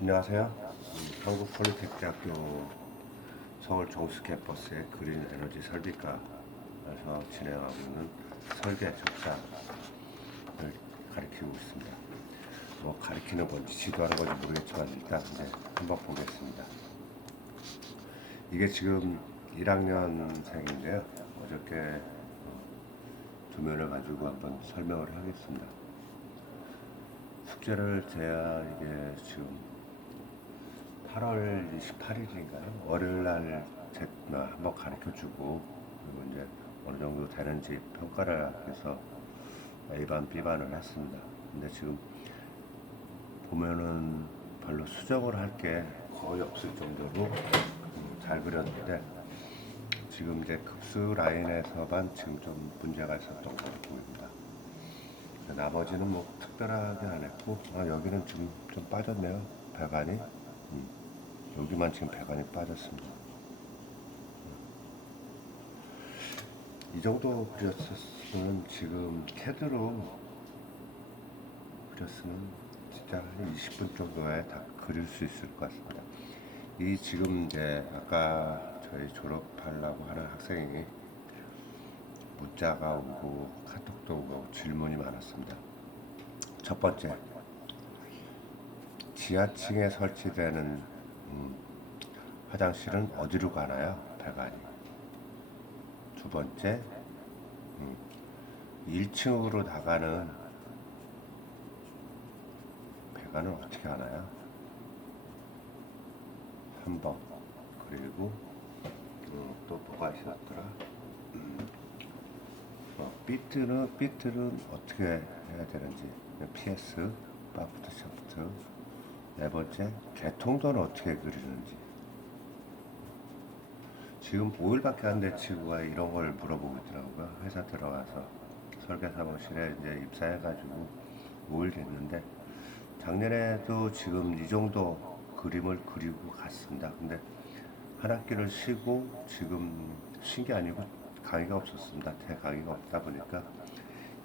안녕하세요. 한국폴리텍대학교 서울 정수 캠퍼스의 그린 에너지 설비과에서 진행하고 있는 설계 적사를 가리키고 있습니다. 뭐 가리키는 건지 지도하는 건지 모르겠지만 일단 이제 한번 보겠습니다. 이게 지금 1학년생인데요. 어저께 도면을 가지고 한번 설명을 하겠습니다. 숙제를 제가 이게 지금 8월 28일인가요? 월요일날 한번 가르쳐주고 그리고 이제 어느 정도 되는지 평가를 해서 A반, B반을 했습니다. 근데 지금 보면은 별로 수정을 할 게 거의 없을 정도로 잘 그렸는데 지금 이제 급수 라인에서만 지금 좀 문제가 있었던 것으로 보입니다. 나머지는 뭐 특별하게 안 했고 여기는 지금 좀 빠졌네요. 배관이 여기만 지금 배관이 빠졌습니다. 이 정도 그렸었으면 지금 캐드로 그렸으면 진짜 한 20분 정도에 다 그릴 수 있을 것 같습니다. 이 지금 이제 아까 저희 졸업하려고 하는 학생이 문자가 오고 카톡도 오고 질문이 많았습니다. 첫 번째, 지하층에 설치되는 화장실은 어디로 가나요? 배관이. 두 번째, 1층으로 나가는 배관은 어떻게 하나요? 3번. 그리고 또 뭐가 있었더라? 삐뚤은 어떻게 해야 되는지. PS, 바프트, 샤프트. 네 번째, 개통도는 어떻게 그리는지. 지금 5일밖에 안 된 친구가 이런 걸 물어보고 있더라고요. 회사 들어가서 설계 사무실에 이제 입사해가지고 5일 됐는데 작년에도 지금 이 정도 그림을 그리고 갔습니다. 근데 한 학기를 쉬고 지금 쉰 게 아니고 강의가 없었습니다. 대강의가 없다 보니까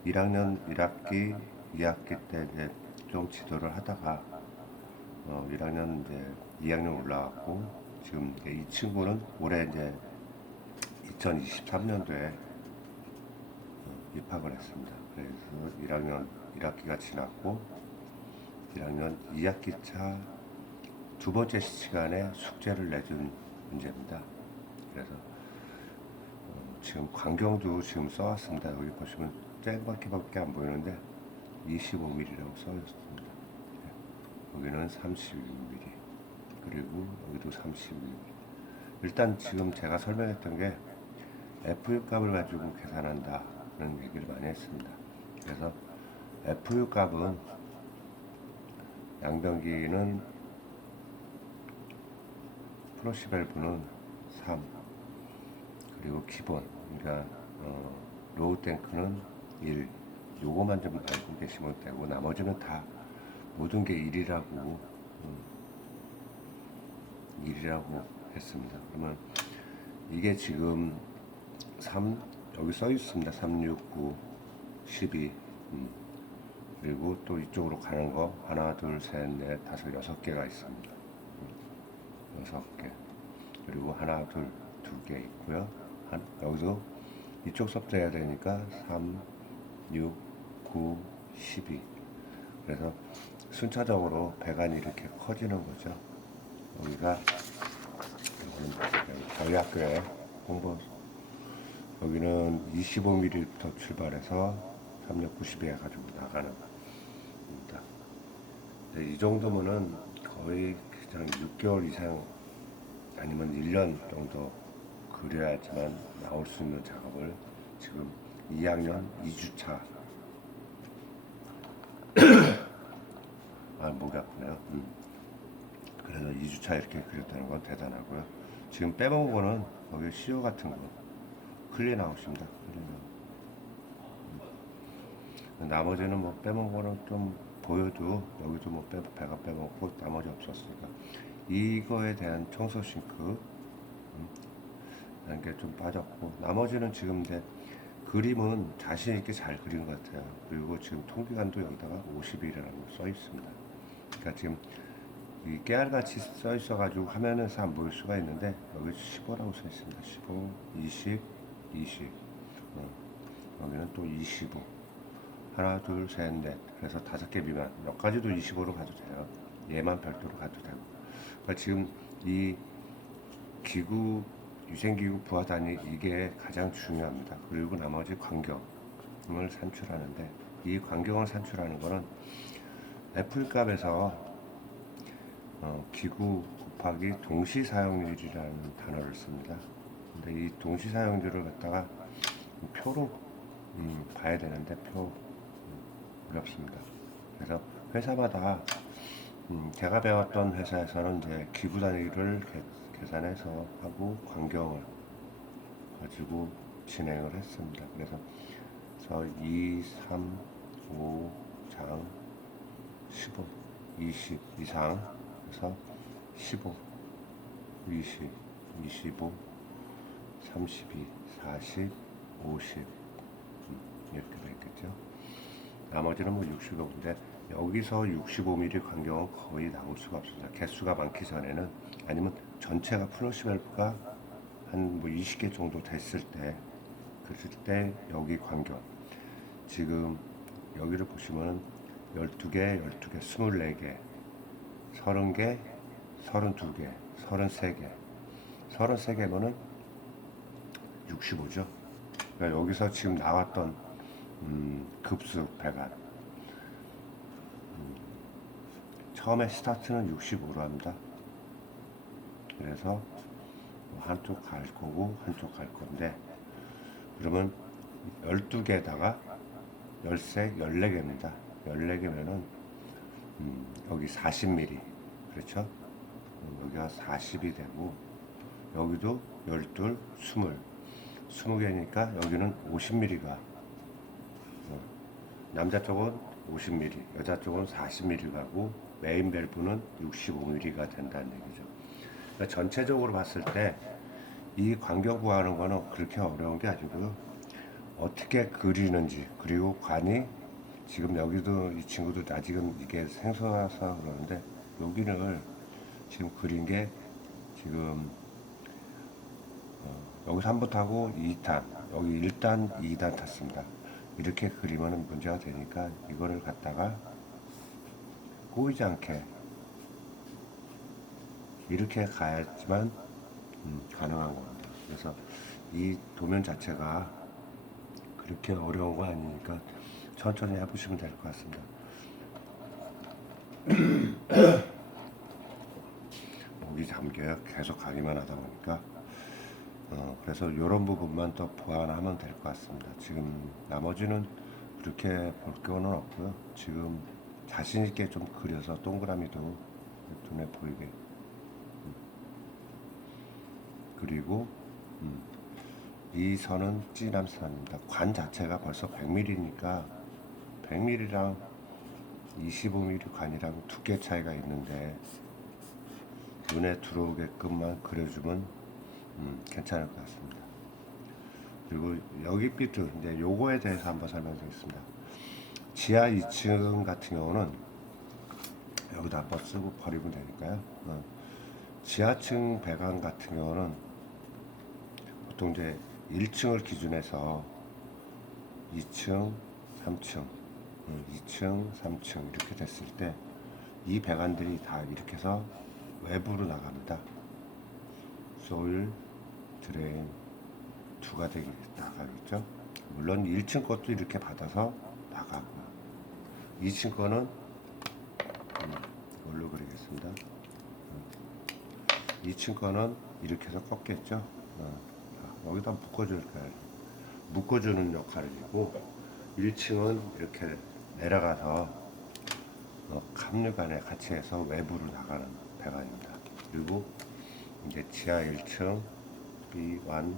1학년 1학기, 2학기 때 이제 좀 지도를 하다가 1학년 이제 2학년 올라왔고 지금 이 친구는 올해 이제 2023년도에 입학을 했습니다. 그래서 1학년 1학기가 지났고 1학년 2학기 차 두 번째 시간에 숙제를 내준 문제입니다. 그래서 지금 광경도 지금 써왔습니다. 여기 보시면 쨍밖에 안 보이는데 25mm라고 써있습니다. 여기는 32mm 그리고 여기도 32mm. 일단 지금 제가 설명했던 게 FU 값을 가지고 계산한다는 얘기를 많이 했습니다. 그래서 FU 값은 양변기는 플러시 밸브는 3 그리고 기본 그러니까 로우 탱크는 1 요거만 좀 알고 계시면 되고 나머지는 다 모든 게 1이라고 했습니다. 그러면 이게 지금 3 여기 써 있습니다. 3, 6, 9, 12 그리고 또 이쪽으로 가는 거 하나, 둘, 셋, 넷, 다섯, 6개가 있습니다. 6개 그리고 하나, 둘, 2개 있고요. 여기서 이쪽 섭도 해야 되니까 3, 6, 9, 12 그래서 순차적으로 배관이 이렇게 커지는 거죠. 여기가 저희 학교에 홍보 여기는 25mm부터 출발해서 3690에 가지고 나가는 겁니다. 이 정도면은 거의 그냥 6개월 이상 아니면 1년 정도 그려야지만 나올 수 있는 작업을 지금 2학년 2주차 목이 아프네요. 그래서 2주차 이렇게 그렸다는 건 대단하고요. 지금 빼먹은 거는 여기 CO 같은 거 클린 아웃입니다. 나머지는 뭐 빼먹은 거는 좀 보여도 여기도 뭐 배가 빼먹고 나머지 없었으니까 이거에 대한 청소 싱크 이런 게 좀 빠졌고 나머지는 지금 이제 그림은 자신 있게 잘 그린 것 같아요. 그리고 지금 통기간도 여기다가 50일이라고 써 있습니다. 그러니까 지금 이 깨알같이 써 있어가지고 화면에서 안 보일 수가 있는데 여기 15라고 써 있습니다. 15, 20, 20. 여기는 또 25. 하나, 둘, 셋, 넷. 그래서 5개 미만. 여기까지도 25로 가도 돼요. 얘만 별도로 가도 되고. 그러니까 지금 이 기구, 유생기구 부하 단위 이게 가장 중요합니다. 그리고 나머지 광경을 산출하는데 이 광경을 산출하는 거는 애플 값에서 기구 곱하기 동시 사용률이라는 단어를 씁니다. 근데 이 동시 사용률을 갖다가 표로 봐야 되는데 표 어렵습니다. 그래서 회사마다 제가 배웠던 회사에서는 이제 기구 단위를 계산해서 하고 광경을 가지고 진행을 했습니다. 그래서 2, 3, 5, 장, 15, 20 이상 그래서 15, 20, 25, 32, 40, 50 이렇게 되겠죠. 나머지는 뭐 65인데 여기서 65mm 광경은 거의 나올 수가 없습니다. 개수가 많기 전에는 아니면 전체가 플러시 밸브가 한 뭐 20개 정도 됐을 때 그랬을 때 여기 광경 지금 여기를 보시면은 12개, 12개, 24개, 30개, 32개, 33개, 33개면은 65죠. 그러니까 여기서 지금 나왔던 급수 배관 처음에 스타트는 65로 합니다. 그래서 한쪽 갈 거고 한쪽 갈 건데 그러면 12개에다가 13, 14개입니다. 14개면은 여기 40mm 그렇죠? 여기가 40이 되고 여기도 12, 20 20개니까 여기는 50mm가 남자 쪽은 50mm, 여자 쪽은 40mm 가고 메인 밸브는 65mm가 된다는 얘기죠. 그러니까 전체적으로 봤을 때 이 광경 구하는 거는 그렇게 어려운 게 아니고요. 어떻게 그리는지 그리고 관이 지금 여기도 이 친구도 아직은 이게 생소해서 그러는데 여기를 지금 그린 게 지금 여기서 한 번 타고 2탄 여기 1단 2단 탔습니다. 이렇게 그리면 문제가 되니까 이거를 갖다가 꼬이지 않게 이렇게 가야지만 가능한 겁니다. 그래서 이 도면 자체가 그렇게 어려운 거 아니니까 천천히 해보시면 될 것 같습니다. 목이 잠겨요. 계속 가기만 하다 보니까 그래서 이런 부분만 또 보완하면 될 것 같습니다. 지금 나머지는 그렇게 볼 거는 없고요. 지금 자신 있게 좀 그려서 동그라미도 눈에 보이게 그리고 이 선은 진한 선입니다. 관 자체가 벌써 100mm니까 100mm랑 25mm 관이랑 두께 차이가 있는데 눈에 들어오게끔만 그려주면 괜찮을 것 같습니다. 그리고 여기 비트 이제 요거에 대해서 한번 설명드리겠습니다. 지하 2층 같은 경우는 여기다 한번 쓰고 버리면 되니까요. 지하층 배관 같은 경우는 보통 이제 1층을 기준해서 2층, 3층, 2층, 3층 이렇게 됐을 때 이 배관들이 다 이렇게 해서 외부로 나갑니다. 소일, 드레인 두 가지 나가겠죠. 물론 1층 것도 이렇게 받아서 나가고 2층 거는 이걸로 그리겠습니다. 2층 거는 이렇게 해서 꺾겠죠. 여기다 묶어주는 역할이고 1층은 이렇게 내려가서 합류관에 같이 해서 외부로 나가는 배관입니다. 그리고 이제 지하 1층 B1,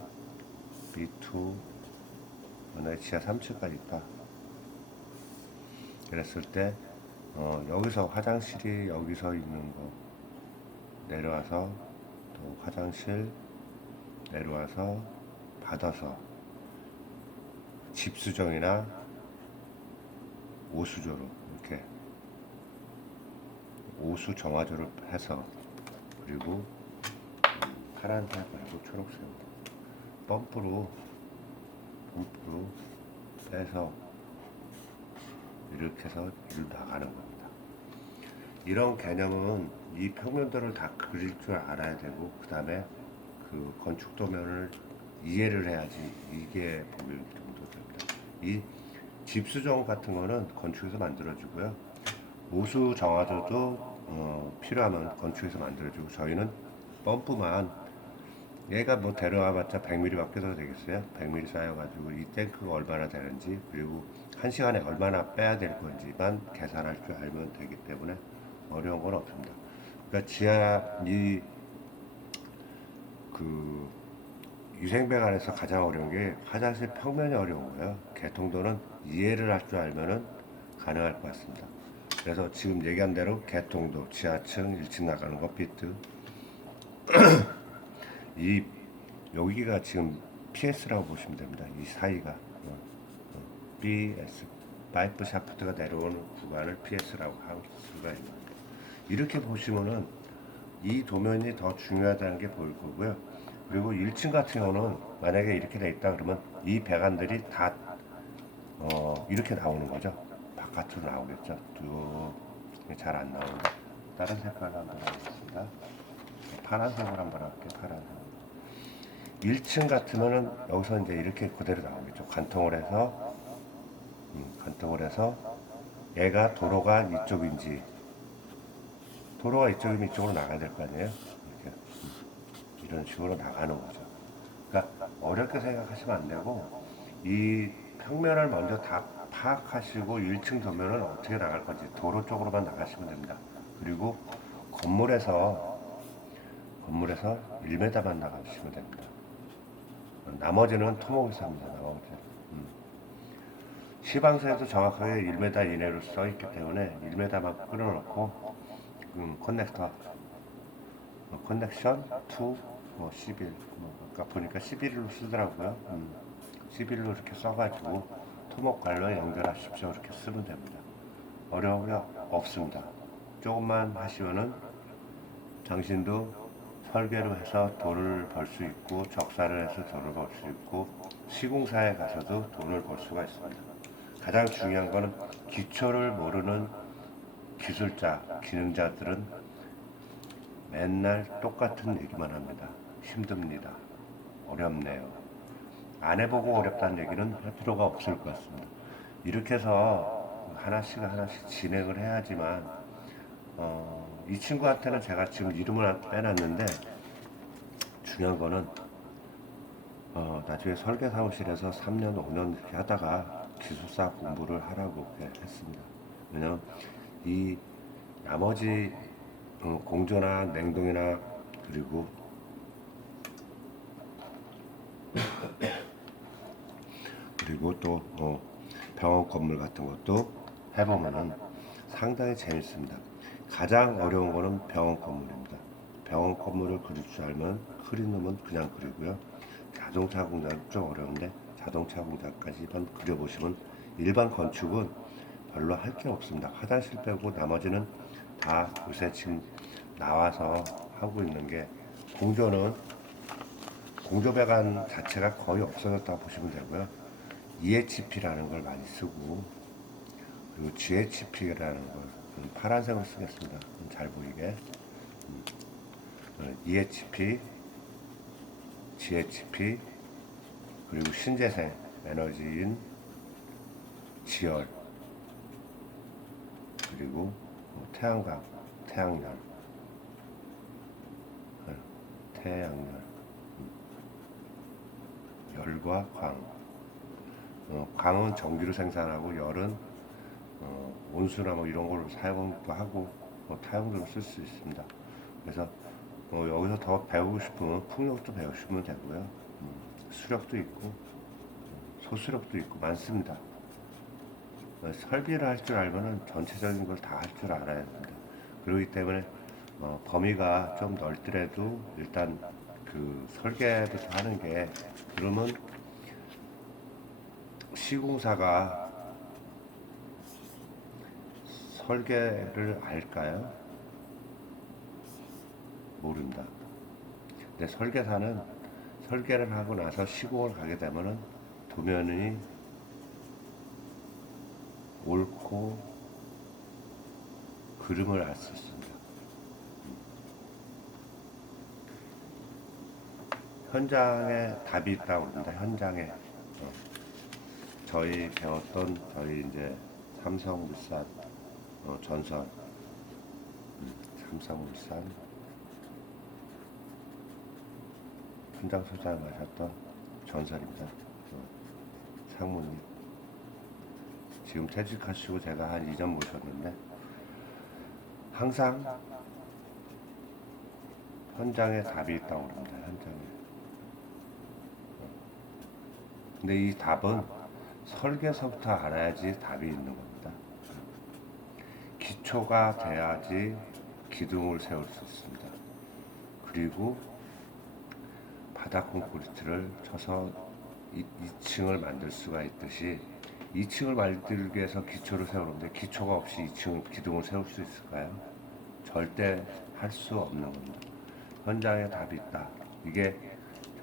B2, 지하 3층까지 있다. 그랬을 때 여기서 화장실이 여기서 있는 거 내려와서 또 화장실 내려와서 받아서 집수정이나 오수조로 이렇게 오수 정화조를 해서 그리고 파란색 말고 초록색 펌프로 빼서 이렇게 해서 일로 나가는 겁니다. 이런 개념은 이 평면도를 다 그릴 줄 알아야 되고 그 다음에 그 건축 도면을 이해를 해야지 이게 보일 정도 됩니다. 이 집수정 같은 거는 건축에서 만들어주고요. 오수 정화조도 필요하면 건축에서 만들어주고 저희는 펌프만 얘가 뭐 데려와봤자 100mm 밖에 더 되겠어요. 100mm 쌓여가지고 이 탱크가 얼마나 되는지 그리고 1시간에 얼마나 빼야 될 건지만 계산할 줄 알면 되기 때문에 어려운 건 없습니다. 그러니까 지하 그 위생배관에서 가장 어려운 게 화장실 평면이 어려운 거예요. 개통도는 이해를 할 줄 알면은 가능할 것 같습니다. 그래서 지금 얘기한 대로 개통도 지하층 1층 나가는 거 비트 이 여기가 지금 PS라고 보시면 됩니다. 이 사이가 BS 파이프 샤프트가 내려오는 구간을 PS라고 할 수가 있는 거예요. 이렇게 보시면은 이 도면이 더 중요하다는 게 보일 거고요. 그리고 1층 같은 경우는 만약에 이렇게 돼 있다 그러면 이 배관들이 다 이렇게 나오는 거죠. 바깥으로 나오겠죠. 잘 안 나오는데 다른 색깔로 한번 하겠습니다. 파란색으로 한번 할게요. 파란색. 1층 같으면은 여기서 이제 이렇게 그대로 나오겠죠. 관통을 해서 얘가 도로가 이쪽이면 이쪽으로 나가야 될 거 아니에요. 이렇게 이런 식으로 나가는 거죠. 그러니까 어렵게 생각하시면 안 되고 이 평면을 먼저 다 파악하시고 1층 도면은 어떻게 나갈 건지 도로 쪽으로만 나가시면 됩니다. 그리고 건물에서 1m만 나가시면 됩니다. 나머지는 토목에서 합니다. 나머지. 시방서에도 정확하게 1m 이내로 써 있기 때문에 1m만 끊어놓고 커넥션 to 11 아까 보니까 11로 쓰더라고요. 11로 이렇게 써가지고 토목 관로 연결하십시오. 이렇게 쓰면 됩니다. 어려운 게 없습니다. 조금만 하시면은 당신도 설계로 해서 돈을 벌 수 있고 적사를 해서 돈을 벌 수 있고 시공사에 가서도 돈을 벌 수가 있습니다. 가장 중요한 거는 기초를 모르는 기술자, 기능자들은 맨날 똑같은 얘기만 합니다. 힘듭니다. 어렵네요. 안 해보고 어렵다는 얘기는 할 필요가 없을 것 같습니다. 이렇게 해서 하나씩 진행을 해야지만 이 친구한테는 제가 지금 이름을 빼놨는데 중요한 거는 나중에 설계 사무실에서 3년, 5년 이렇게 하다가 기술사 공부를 하라고 했습니다. 왜냐면 이 나머지 공조나 냉동이나 그리고 또 병원 건물 같은 것도 해보면은 상당히 재밌습니다. 가장 어려운 거는 병원 건물입니다. 병원 건물을 그릴 줄 알면 그리는 그냥 그리고요. 자동차 공장은 좀 어려운데 자동차 공장까지만 그려보시면 일반 건축은 별로 할 게 없습니다. 화장실 빼고 나머지는 다 요새 지금 나와서 하고 있는 게 공조는 공조배관 자체가 거의 없어졌다고 보시면 되고요. EHP라는 걸 많이 쓰고 그리고 GHP라는 걸 파란색으로 쓰겠습니다. 잘 보이게 EHP, GHP 그리고 신재생 에너지인 지열 그리고 태양광, 태양열 열과 광 광은 전기로 생산하고 열은 온수나 뭐 이런 걸로 사용도 하고 타용도로 쓸 수 있습니다. 그래서 여기서 더 배우고 싶으면 풍력도 배우시면 되고요. 수력도 있고 소수력도 있고 많습니다. 설비를 할 줄 알면은 전체적인 걸 다 할 줄 알아야 됩니다. 그렇기 때문에 범위가 좀 넓더라도 일단 그 설계부터 하는 게 그러면 시공사가 설계를 알까요? 모릅니다. 근데 설계사는 설계를 하고 나서 시공을 가게 되면은 도면이 옳고 그름을 알 수 있습니다. 현장에 답이 있다고 합니다. 현장에 저희 배웠던 저희 이제 삼성물산 전설 삼성물산 현장 소장을 하셨던 전설입니다. 상무님 지금 퇴직하시고 제가 한 2년 모셨는데 항상 현장에 답이 있다고 합니다. 현장에. 근데 이 답은 설계서부터 알아야지 답이 있는 겁니다. 기초가 돼야지 기둥을 세울 수 있습니다. 그리고 바닥 콘크리트를 쳐서 2층을 만들 수가 있듯이 2층을 만들기 위해서 기초를 세우는데 기초가 없이 2층 기둥을 세울 수 있을까요? 절대 할 수 없는 겁니다. 현장에 답이 있다. 이게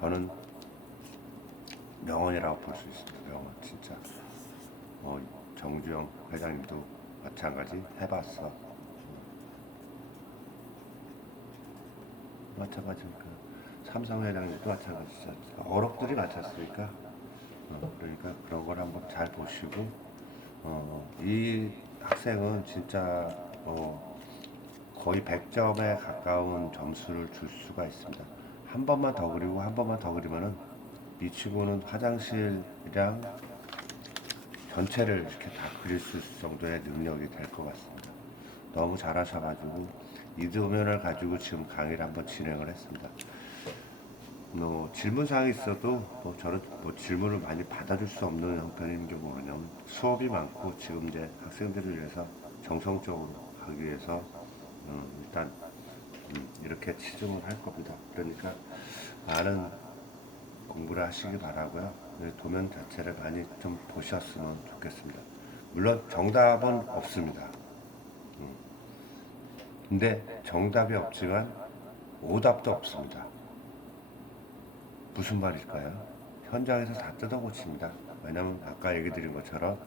저는 명언이라고 볼 수 있습니다. 명언 진짜. 정주영 회장님도 마찬가지 해봤어. 마찬가지니까. 삼성 회장님도 마찬가지죠. 어록들이 맞지 않습니까? 그러니까 그런 걸 한번 잘 보시고 이 학생은 진짜 거의 100점에 가까운 점수를 줄 수가 있습니다. 한 번만 더 그리고 한 번만 더 그리면은 이 친구는 화장실이랑 전체를 이렇게 다 그릴 수 있을 정도의 능력이 될 것 같습니다. 너무 잘하셔가지고 이 도면을 가지고 지금 강의를 한번 진행을 했습니다. 질문사항이 있어도 저는 질문을 많이 받아줄 수 없는 형편인 게 뭐냐면 수업이 많고 지금 이제 학생들을 위해서 정성적으로 하기 위해서 일단 이렇게 치중을 할 겁니다. 그러니까 많은 공부를 하시기 바라고요. 도면 자체를 많이 좀 보셨으면 좋겠습니다. 물론 정답은 없습니다. 근데 정답이 없지만 오답도 없습니다. 무슨 말일까요? 현장에서 다 뜯어 고칩니다. 왜냐면 아까 얘기 드린 것처럼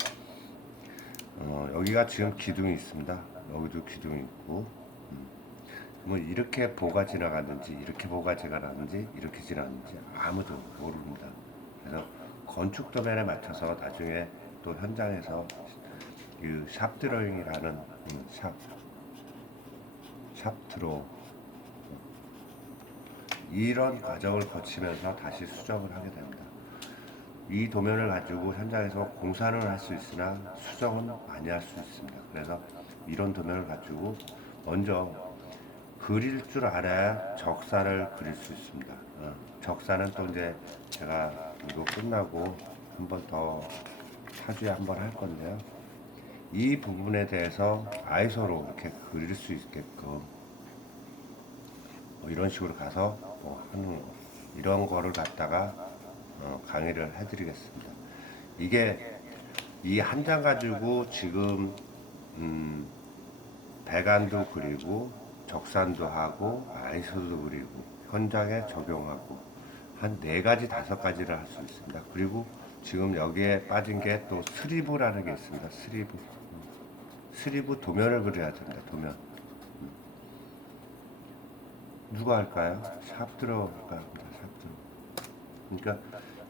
여기가 지금 기둥이 있습니다. 여기도 기둥이 있고 뭐 이렇게 보가 지나갔는지 이렇게 보가 지나갔는지 이렇게 지나갔는지 아무도 모릅니다. 그래서 건축 도면에 맞춰서 나중에 또 현장에서 그 샵 드로잉이라는 샵 드로 이런 과정을 거치면서 다시 수정을 하게 됩니다. 이 도면을 가지고 현장에서 공사는 할 수 있으나 수정은 많이 할 수 있습니다. 그래서 이런 도면을 가지고 먼저 그릴 줄 알아야 적사를 그릴 수 있습니다. 적사는 또 이제 제가 이거 끝나고 한 번 더 사주에 한 번 할 건데요. 이 부분에 대해서 아이소로 이렇게 그릴 수 있게끔 이런 식으로 가서 하는 이런 거를 갖다가 강의를 해드리겠습니다. 이게 이 한 장 가지고 지금 배관도 그리고 적산도 하고 아이소도 그리고 현장에 적용하고 한 4가지 5가지를 할 수 있습니다. 그리고 지금 여기에 빠진 게 또 스리브라는 게 있습니다. 스리브 도면을 그려야 됩니다. 도면 누가 할까요? 샵들어가 합니다. 샵들어. 그러니까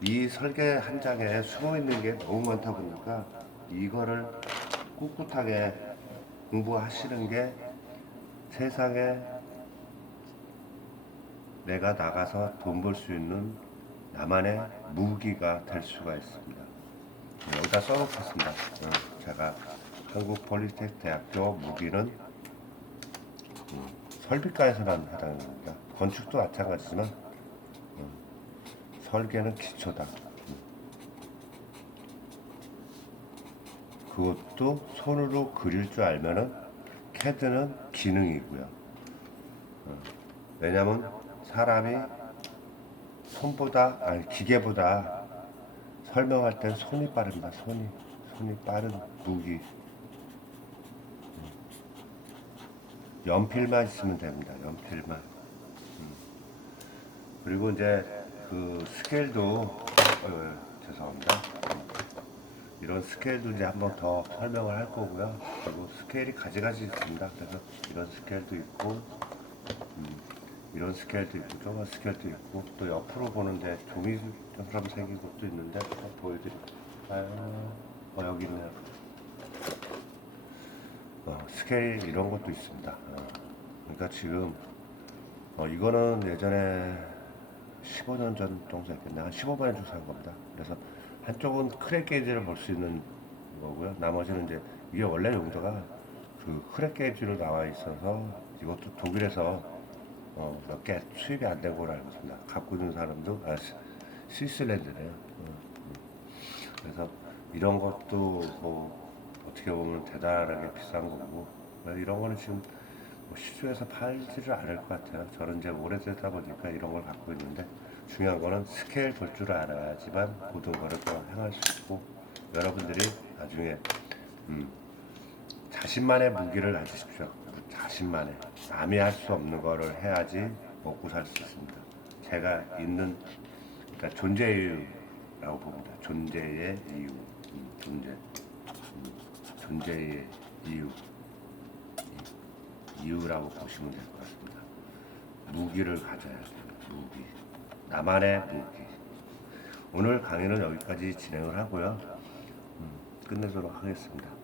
이 설계 한 장에 숨어 있는 게 너무 많다 보니까 이거를 꿋꿋하게 공부하시는 게 세상에 내가 나가서 돈 벌 수 있는 나만의 무기가 될 수가 있습니다. 여기다 써놓겠습니다. 제가 한국폴리텍 대학교 무기는 설비과에서만 해당합니다. 건축도 마찬가지지만 설계는 기초다. 그것도 손으로 그릴 줄 알면은 캐드는 기능이고요. 왜냐면 사람이 기계보다 설명할 땐 손이 빠릅니다. 손이 빠른 무기. 연필만 있으면 됩니다. 연필만. 그리고 이제 그 스케일도 죄송합니다. 이런 스케일도 이제 한번 더 설명을 할 거고요. 그리고 스케일이 가지가지 있습니다. 그래서 이런 스케일도 있고, 이런 스케일도 있고, 조그만 스케일도 있고, 또 옆으로 보는데 종이처럼 생긴 것도 있는데, 보여드릴까요? 여기 있네요. 스케일 이런 것도 있습니다. 그러니까 지금, 이거는 예전에 15년 전 정도 됐겠네. 한 15만 원 주고 산 겁니다. 그래서 한쪽은 크랙 게이지를 볼 수 있는 거고요. 나머지는 이제 이게 원래 용도가 그 크랙 게이지로 나와 있어서 이것도 독일에서 몇 개 수입이 안 된 걸로 알고 있습니다. 갖고 있는 사람도 스위스랜드네요. 그래서 이런 것도 뭐 어떻게 보면 대단하게 비싼 거고 이런 거는 지금 뭐 시중에서 팔지를 않을 것 같아요. 저는 이제 오래되다 보니까 이런 걸 갖고 있는데 중요한 거는 스케일 볼 줄 알아야지만 모든 거를 또 행할 수 있고 여러분들이 나중에 자신만의 무기를 가지십시오. 자신만의 남이 할 수 없는 거를 해야지 먹고 살 수 있습니다. 제가 있는 그러니까 존재라고 봅니다. 존재의 이유, 존재의 이유, 이유라고 보시면 될 것 같습니다. 무기를 가져야 돼요. 무기, 나만의 무기. 오늘 강의는 여기까지 진행을 하고요. 끝내도록 하겠습니다.